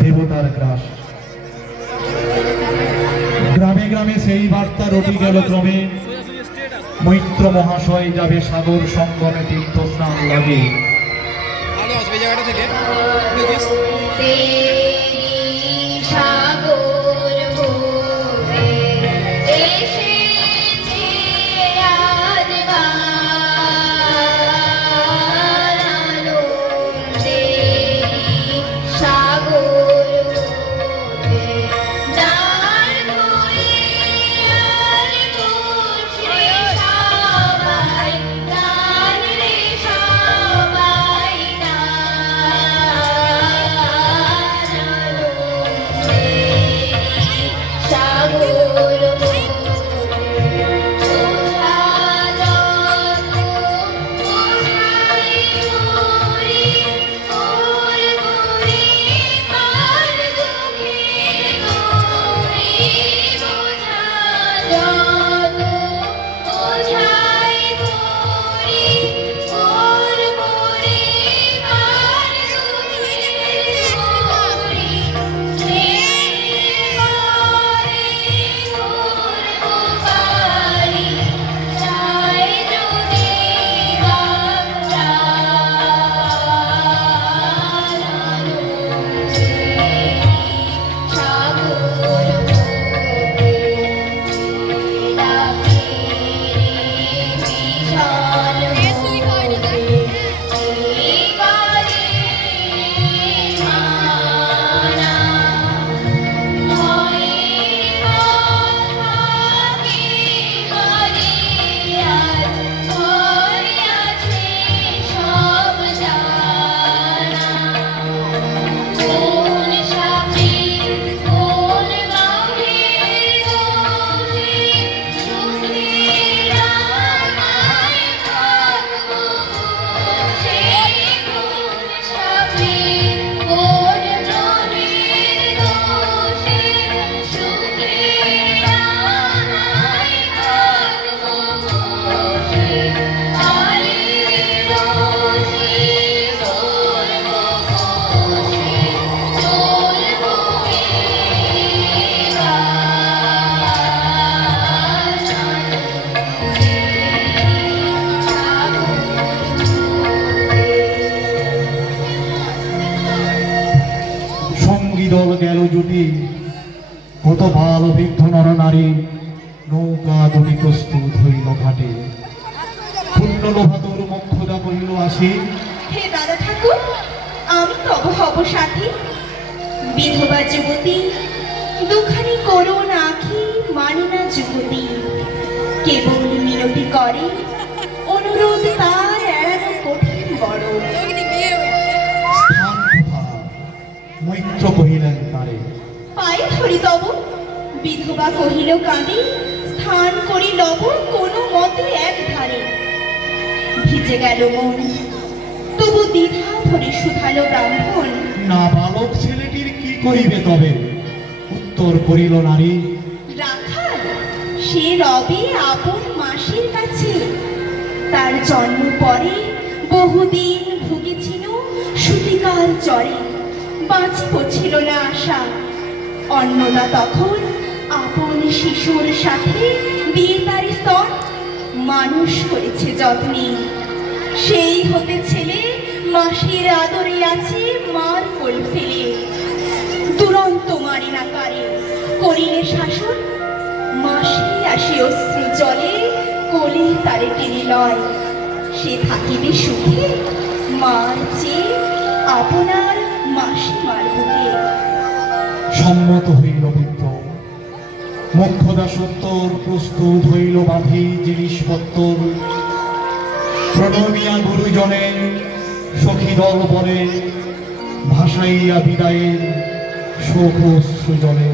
দেবতার গ্রাস। গ্রামে গ্রামে সেই বার্তা রটি গেল ক্রমে, মৈত্র মহাশয় যাবে সাগর সঙ্গমে তীর্থ স্নান লাগে। দল গেল জুটি, কত ভাল বৃদ্ধ নর নারী, নৌকা দুটি প্রস্তুত হইল ঘাটে। পূর্ণ লোভাতুর মোক্ষদা কহিল আসি। হে দাদা ঠাকুর, আমি তব হব সাথী। বিধবা যুবতী, দুখানি করুণ আখি মানি না যুবতী। কেবল মিনতি করে, অনুরোধ তার এড়ানো কঠিন বড়। মৈত্র কহিলেন তারে। পায়ে ধরি তব। বিধবা কহিল কাঁদে, স্থান করি লব কোনো মতে এক ধারে। ভিজে গেল মন, তবু দ্বিধা ধরে শুধালো ব্রাহ্মণ। না বালক ছেলেটির কি করিবে তবে? উত্তর করিল নারী। রাখাল, সে রবে আপন মাসির কাছে। তার জন্ম পরে বহুদিন ভুগেছিল সুতিকার জ্বরে। বাঁচিব ছিল না আশা। অন্নদা তখন আপন শিশুর সাথে দিয়ে তার স্তন মানুষ করেছে যত্নে। সেই হতে ছেলে মাসির আদরে আছে মার কোল ফেলে। দুরন্ত মারে না কারে, করিলে শাসন। মাসি আসি অশ্রু জলে, কোলে তারে টেনে লয়। সে থাকিবে সুখে মার চেয়ে আপনার মাসি মার বুকে। সম্মত হইল বৃদ্ধ, মোক্ষদা সত্তর প্রস্তুত হইল বাঁধি জিনিসপত্র। প্রণমিয়া গুরুজনে সখী দল বলে, ভাসাইয়া বিদায়ের শোক সৃজনে।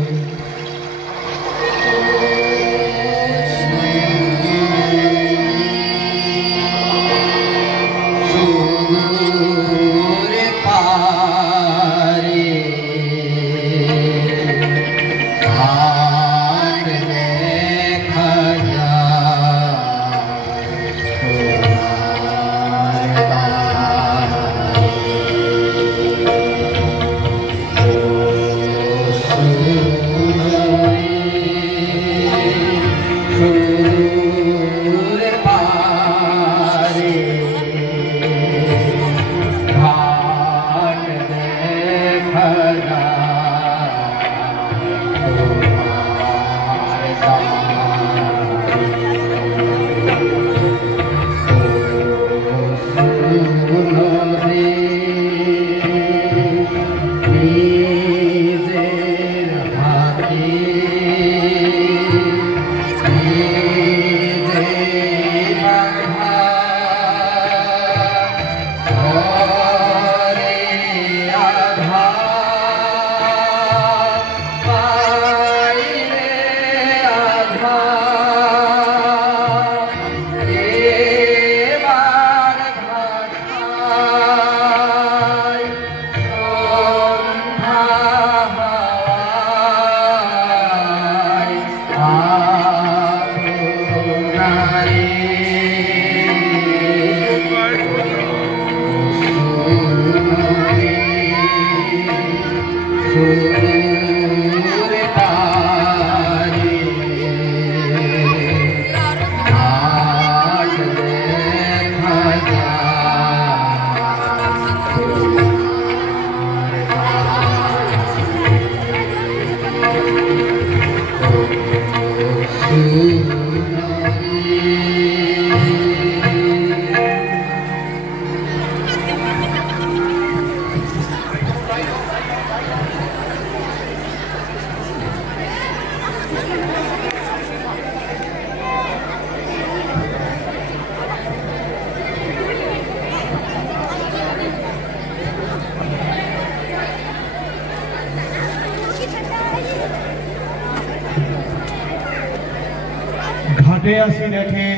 ঘাটে আসি দেখে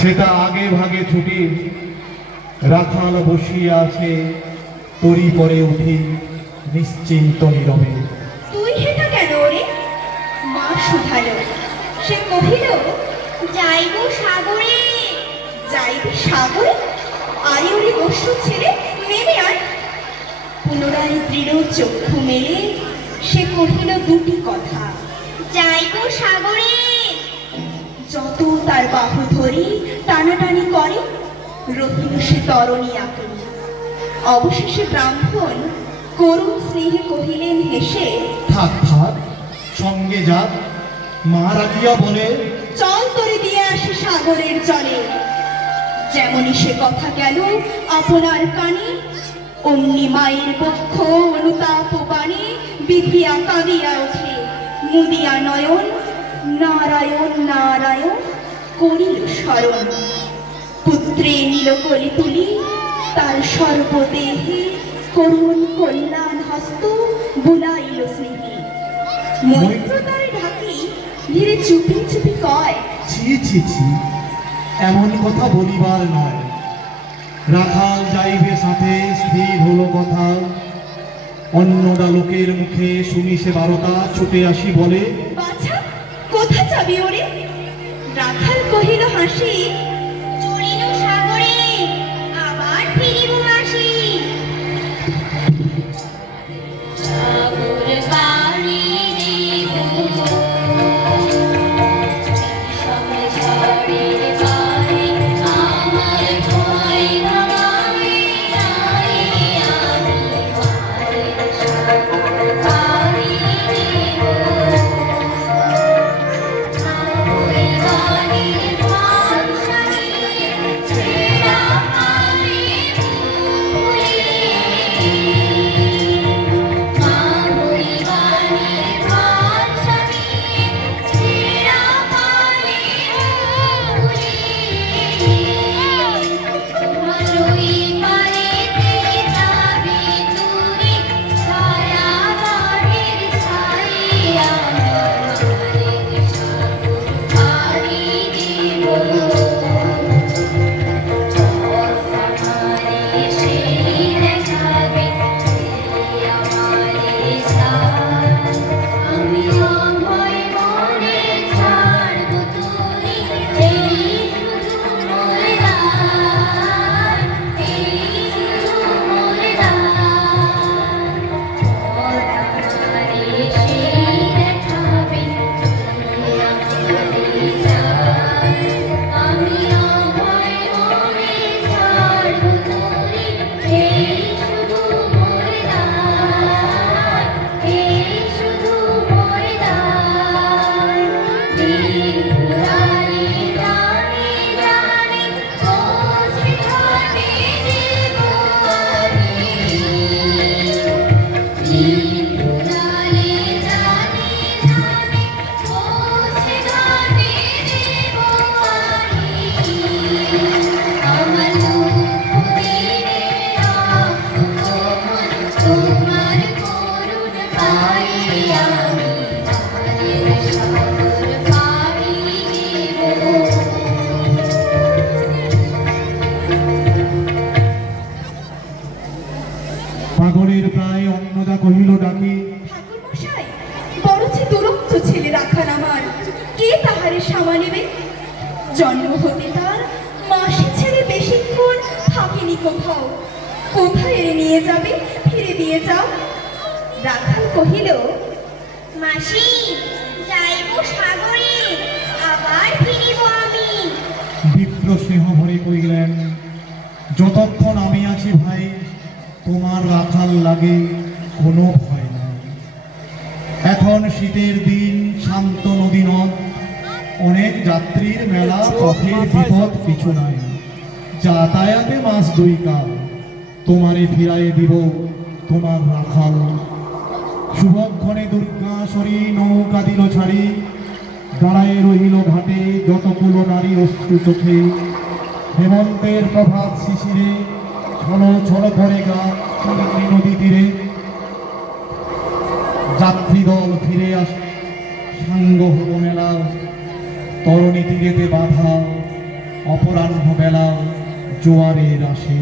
সেটা আগে ভাগে ছুটি রাখাল বসিয়া আছে, তরি পরে উঠি নিশ্চিন্ত নীরবে। তুই হেটা কেন ওরে? মা শুধালো। সে কহিল, যাইব সাগরে। যাইবি সাগরে? আরে ওরে বসু ছেলে, নেমে আয়। পুনরায় দৃঢ় চক্ষু মেলে সে কহিল দুটি কথা, যাইব সাগরে। যত তার বাহু ধরি টানাটানি করে রহিল সে তরণী আঁকড়ি। অবশেষে ব্রাহ্মণ করুণ স্নেহে কহিলেন হেসে, থাক থাক, সঙ্গে যাক। মা রাখিয়া বলে, চল তোরে দিয়ে আসি সাগরের জলে। যেমনই সে কথা গেল আপনার কানে, অমনি মায়ের বক্ষ অনুতাপ বাণী বিধিয়া কাঁদিয়া ওঠে, মুদিয়া নয়ন নারায়ণ নারায়ণ করিল স্মরণ। পুত্রে নীল কলি তুলি তার সর্বদেহে, করুণ কল্যাণ হস্ত বুলাইল স্নেহে। মৈত্রতার ঢাকি ধীরে চুপি চুপি কয়, ছি ছি ছি, এমন কথা বলিবার নয়। রাখাল যাইবে সাথে, স্থির হলো কথা। অন্নদা লোকের মুখে শুনি সে বারতা, ছুটে আসি বলে, বাছা কোথা যাবি ওরে? রাখাল কহিল হাসি, চলিল সাগরে, আবার ফিরিব মাসি। সাগর পাড়ি দেব, সব ঝড়ের পারে আমার ভয় ভাঙাবে নাই। আমি মায়ের সাগর পাড়ি দেব, পাগলের প্রায় অন্নদা কহিল ডাকি, ঠাকুর মশাই, বড় যে দুরন্ত ছেলে রাখাল আমার, কে তাহারে সামালিবে? জন্ম হতে তার মাসি ছেড়ে বেশিক্ষণ থাকেনি কোথাও। কোথায় এনে নিয়ে যাবে? ফিরে দিয়ে যাও। রাখাল কহিল, মাসি যাইব সাগরে, আবার ফিরিব আমি। বিপ্র স্নেহ ভরে কইলেন, যতক্ষণ আমি আছি ভাই, তোমার রাখাল লাগে কোনো ভয় নাই। এখন শীতের দিন, শান্ত নদী নদ, অনেক যাত্রীর মেলা, পথের বিপদ কিছু নাই। যাতায়াতে মাস 2 কাল, তোমারে ফিরাইয়ে দিব তোমার রাখাল। শুভক্ষণে দুর্গাশ্বরী নৌকা দিল ছাড়ি, দাঁড়ায় রহিল ঘাটে যতগুলো নারী অশ্রু চোখে। হেমন্তের প্রভাত শিশিরে ছল ছল করে গা নদী তীরে। যাত্রী দল ফিরে আসে সাঙ্গ ব্যঙ্গ হল মেলা, তরণী তীরেতে বাধা অপরাহ্ন বেলা জোয়ারের আসে।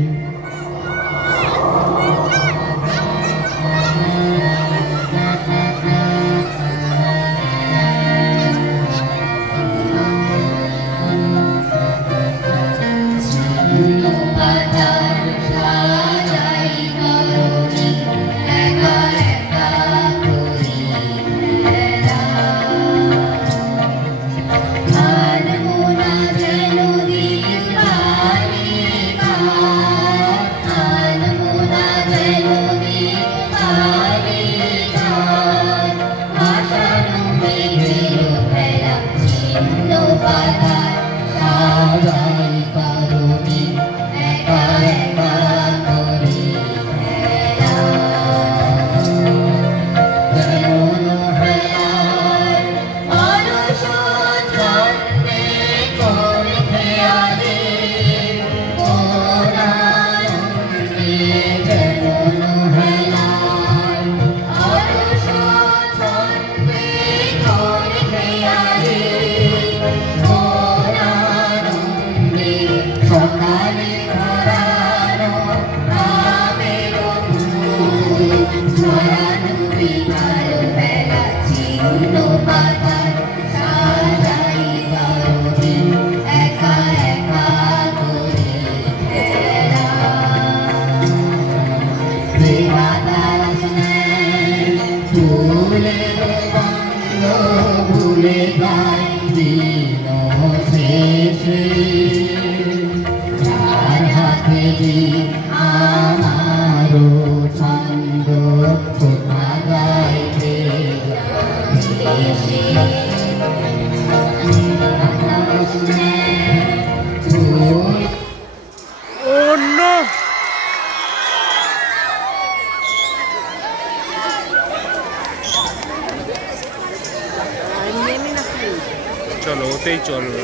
চলো ওতেই চলবে।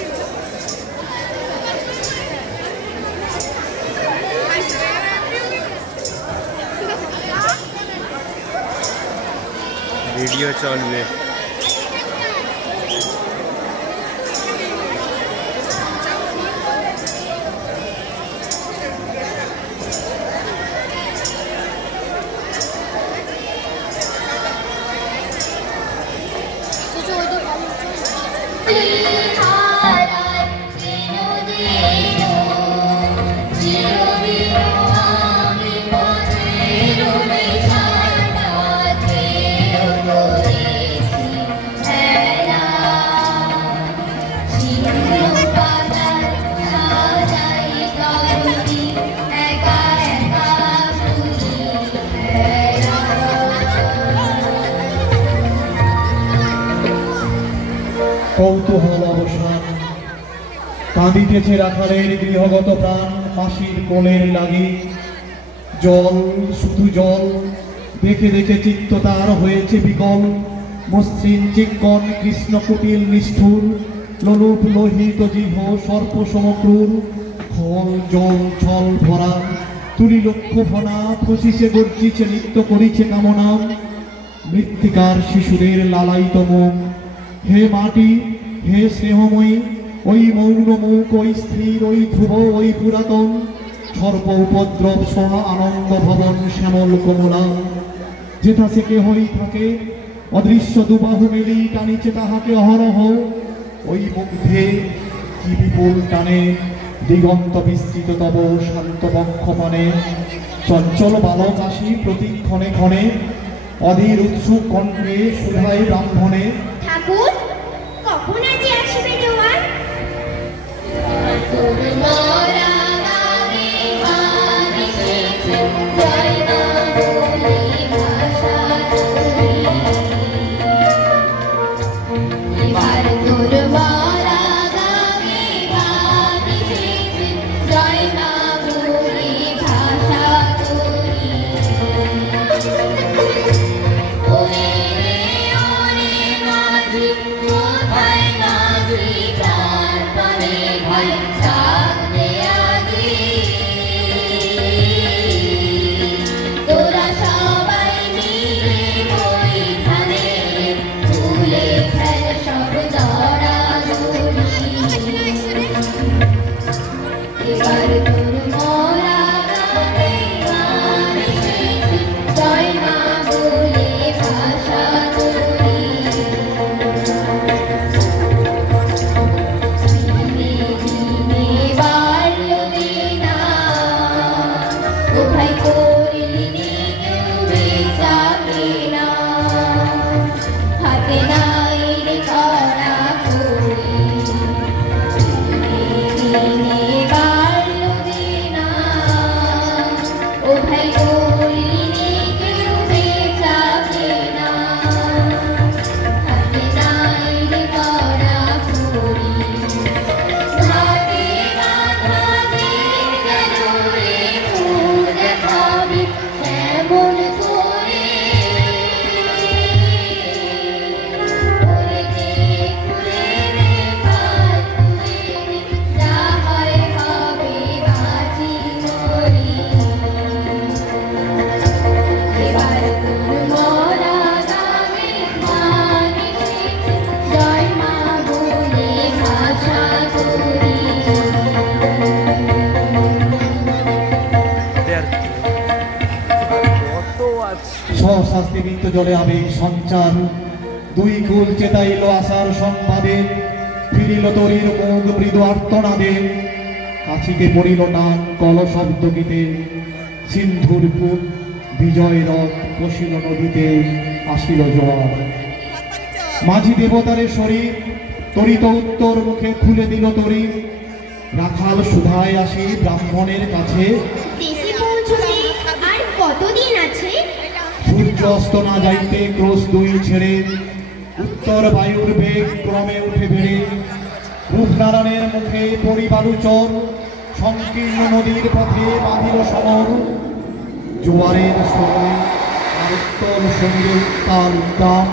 ভিডিও চলবে। কৌতূহল অবসান, কাঁদিতেছে রাখালের গৃহগত প্রাণ মাসির কোলের লাগি। জল শুধু জল, দেখে দেখে চিত্ত তার হয়েছে বিকল। মসৃণ চিক্কণ কৃষ্ণ কুটিল নিষ্ঠুর, লোলুপ লোহিত জিহ সর্প সমক্রুর। ফল জল ছল ভরা, তুলি লক্ষ্য ভনা, ফসিছে গর্জিছে নৃত্য করিছে কামনা। মৃত্তিকার শিশুদের লালায়িত মুখ, হে মাটি হে স্নেহময়ী, ওই মৌন মুখ, ওই স্থির, ওই ধ্রুব, ওই পুরাতন। সর্ব উপদ্রব সহ আনন্দ ভবন শ্যামল কমলা। যেথা সে কেহই থাকে, অদৃশ্য দুবাহু মেলি টানিছে তাহাকে অহরহ। ওই মুগ্ধে কি বিপুল টানে, দিগন্ত বিস্তৃত তব শান্ত বক্ষ পানে। চঞ্চল বালক আসি প্রতি ক্ষণে ক্ষণে, অধীর উৎসুক কণ্ঠে সুধায় ব্রাহ্মণে। ঠাকুর কখন আজি আসবে জোয়ার? কোথায় না তুই প্রাণ পানে ভাই ডাক দেয়া সশাস্তিবৃত্ত জলে আবেগ সঞ্চার, দুই কুল চেতাইল আশার সংবাদে, ফিরিল তরির মুখ মৃদু আর্তনাদে, কাছিতে পড়িল নাম কল শব্দ গীতে, সিন্ধুর কূপ বিজয় রথ বসিল নদীতে, আসিল জোয়ার। মাঝি দেবতারে শরীর তরিত উত্তর মুখে খুলে দিল তরি, রাখাল সুধায় আসি ব্রাহ্মণের কাছে, দেশে পৌঁছতে আর কতদিন আছে? সূর্য অস্ত না যাইতে ক্রোশ দুই ছেড়ে, উত্তর বায়ুর বেগ ক্রমে উঠে বেড়ে, রূপনারায়ণের মুখে পরিবালুচর, সংকীর্ণ নদীর পথে বাঁধিল সমর, জোয়ারের সময় আর উত্তর সঙ্গে তার উদ্দাম।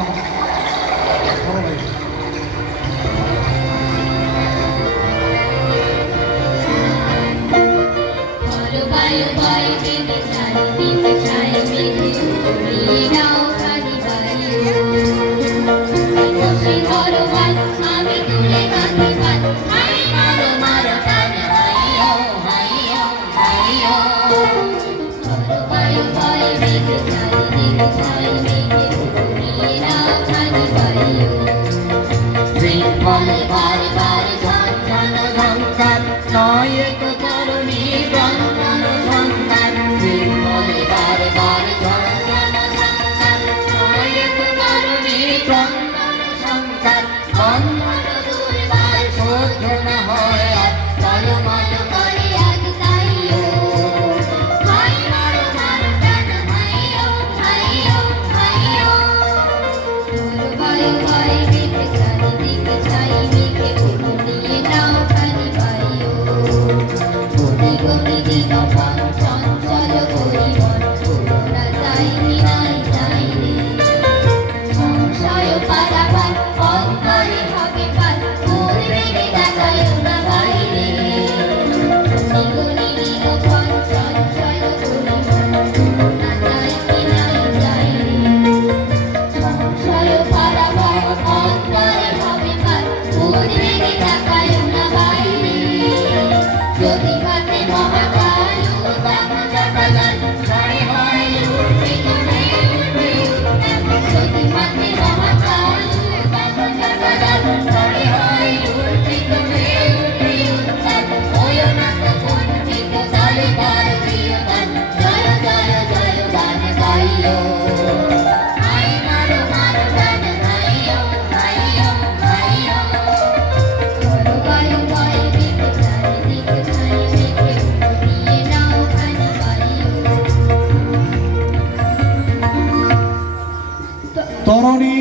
তরণী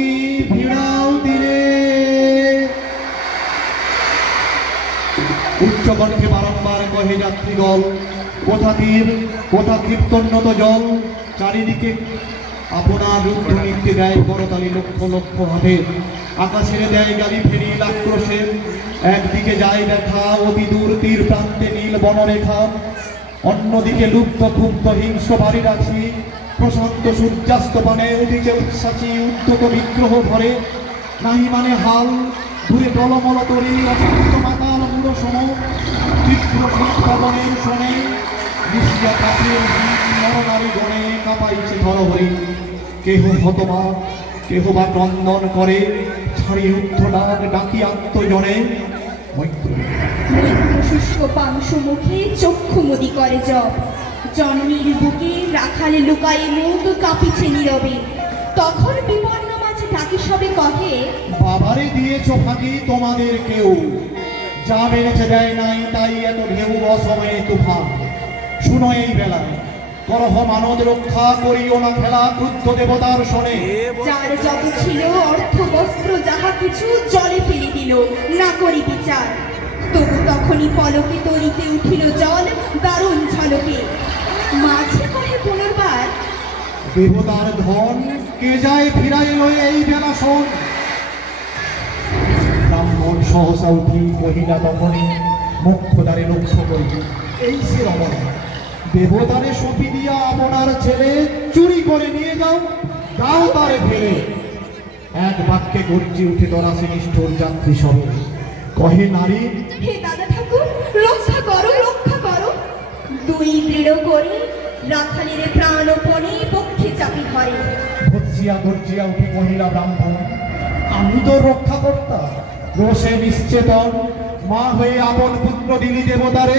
ভিড়াও তীরে, উচ্চকণ্ঠে বারংবার কহে যাত্রীদল, কোথা তীর কোথা কীর্তন্যত জল, চারিদিকে আপনার রুদ্ধ নৃত্যে দেয় করতালি লক্ষ লক্ষ হাতে, আকাশের দেয় গালি ফেরি আক্রোশে, একদিকে যায় দেখা অতি দূর তীর প্রান্তে নীল বনরেখা, অন্যদিকে লুপ্ত ক্ষুব্ধ হিংস্র বাড়ি রাখি, প্রশান্ত সূর্যাস্ত পানে ওদিকে উচ্ছ্বাসী উদ্যত বিগ্রহ ভরে, নাহি মানে হাল দূরে টলমল তরি অশান্ত মাতাল মূল সম, তীব্র শিল্পবনের শোনে নিশিয়া কাঠের নরনারী গণে কাঁপাইছে ধরহরি, কেহ হতবাক কেহ বা ক্রন্দন করে, ছাড়ি রুদ্ধ ডাক ডাকি আত্মজনে। মৈত্র শুষ্ক পাংশু মুখে চক্ষু মুদি করে জপ, জননীর বুকে রাখালে লুকায়ে মুখ কাঁপিছে নীরবে, তখন বিপন্ন মাঝে ডাকি সবে কহে, বাবারে দিয়েছ ফাঁকি তোমাদের কেউ, যা মেরেছে দেয় নাই তাই এত ঢেউ অসময়ে তুফান, শুনো এই বেলায় করহ মানদ রক্ষা করিও না খেলা ক্রুদ্ধ দেবতার শোনে, যার যত ছিল অর্থ বস্ত্র যাহা কিছু জলে ফেলে দিল না করি বিচার, তবু তখনই পলকে তরিতে উঠিল জল দারুণ ঝলকে, মাঝে কহে পুনর্বার, দেবতার ধন কে যায় ফিরাইল এই বেলা শোন। ব্রাহ্মণ সহসা উঠি কহিলা তখনই, মুখ্য দ্বারে লক্ষ্য করি এই সে রমণী, দেবতারে সঁপি দিয়া আপনার ছেলে চুরি করে নিয়ে যাও, দাও তারে ফেলে। এক বাক্যে গর্জি উঠে তরাসে নিষ্ঠুর যাত্রী সবে, কহে নারী, হে দাদা ঠাকুর রক্ষা করো রক্ষা করো, দুই দৃঢ় করে রাখালের প্রাণপণে পক্ষে চাপি ধরে। করে। ভৎসিয়া গর্জিয়া উঠি মহিলা ব্রাহ্মণ, আমি তো রক্ষাকর্তা। রোষে নিশ্চেতন মা হয়ে আপন পুত্র দিলি দেবতারে,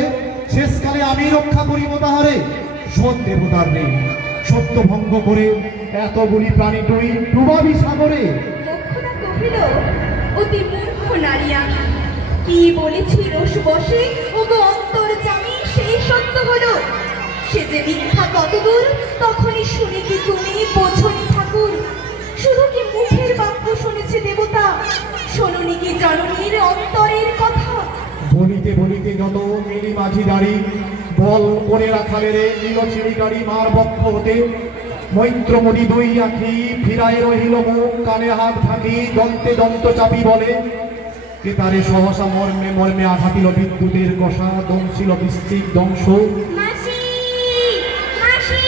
শেষকালে আমি রক্ষা করিব তাহারে। শোন দেবতার নেই সত্য ভঙ্গ করে, এতগুলি প্রাণী তুই ডুবাবি সাগরে। মোক্ষদা কহিল, অতি মূর্খ নারী আমি, কি বলেছি রোষ বসে ও গো অন্তর জামি সেই সত্য হলো। সে যে মিথ্যা কতদূর তখনই শুনে কি তুমি বোঝনি ঠাকুর। শুধু কি মুখের বাক্য শুনেছে দেবতা, শোনোনি কি জননীর অন্তরের কথা। বলিতে বলিতে যত মিলি মাঝি দাঁড়ি, বল করে রাখালে রে নীল চিড়ি গাড়ি মার বক্ষ হতে। মৈত্রমণি দুই আঁখি ফিরায় রহিল মুখ, কানে হাত ঢাকি দন্তে দন্ত চাপি বলে। কে তারে সহসা মর্মে মর্মে আঘাতিল বিদ্যুতের কষা, দংশিল বৃশ্চিক দংশ। মাসি মাসি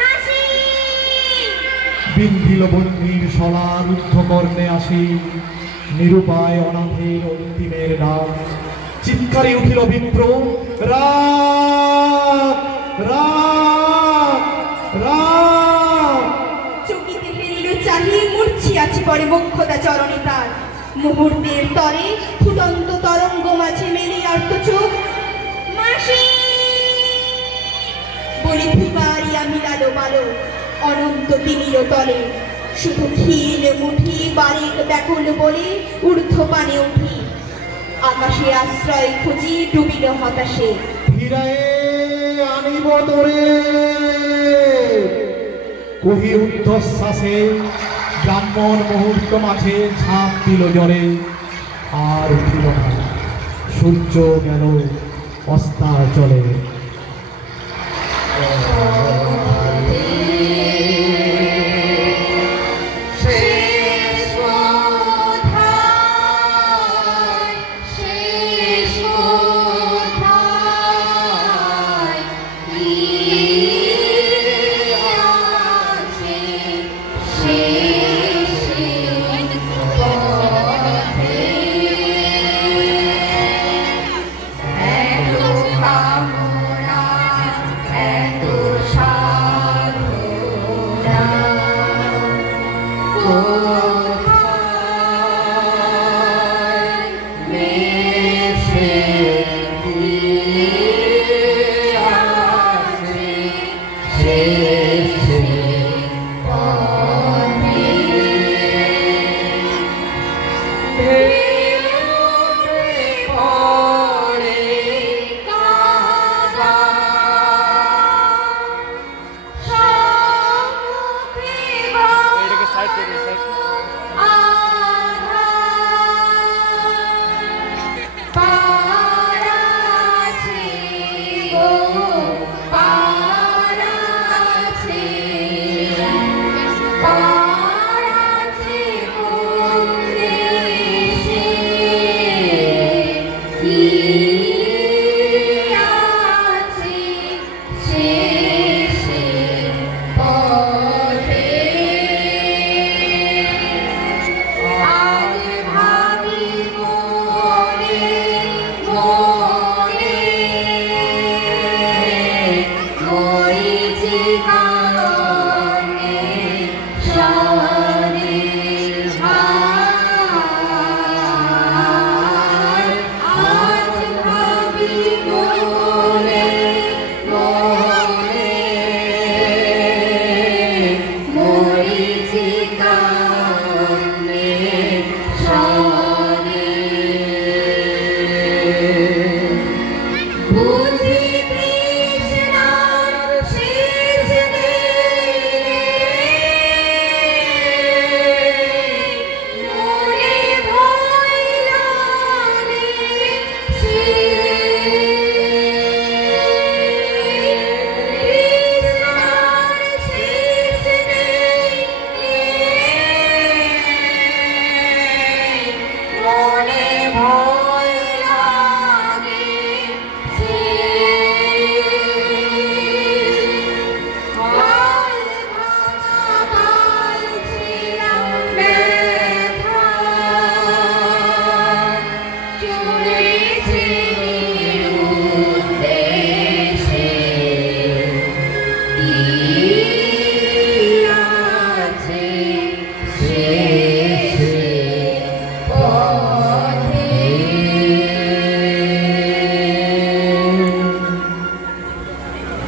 মাসি বিন্ধিল বন্যীর শলা রুদ্ধ কর্ণে আসি, নিরুপায় অনাথের অন্তিমের নাম। চিৎকারে উঠিল বিপ্র, রাম রাম রাম। চকিতে ফেরিল চাহি মূর্ছিয়াছি পরে মোক্ষদা চরণে তার। মুহূর্তের তরে ফুটন্ত তরঙ্গ মাঝে মেলি আর্ত চোখ। মাসি বলি ভিকারিয়া মিলালো বালো অনন্ত তিমির তলে। শুধু ক্ষীণ মুঠি বারিক ব্যাকুল বলে ঊর্ধ্ব পানে উঠি। আকাশে আশ্রয় খুঁজি ডুবিল হতাশে। ফিরায়ে আনিব তোরে কহি ঊর্ধ্বশ্বাসে। ব্রাহ্মণ মুহূর্ত মাঝে ঝাঁপ দিল জলে, আর উঠিল না। সূর্য গেল অস্তাচলে।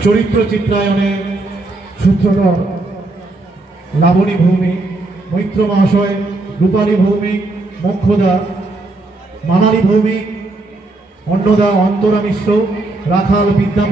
চরিত্র চিত্রায়নে সূত্রধর লাবণী ভৌমিক, মৈত্র মহাশয় রূপালী ভৌমিক, মোক্ষদা মানালী ভৌমিক, অন্নদা অন্তরা মিশ্র, রাখাল বিদ্যাম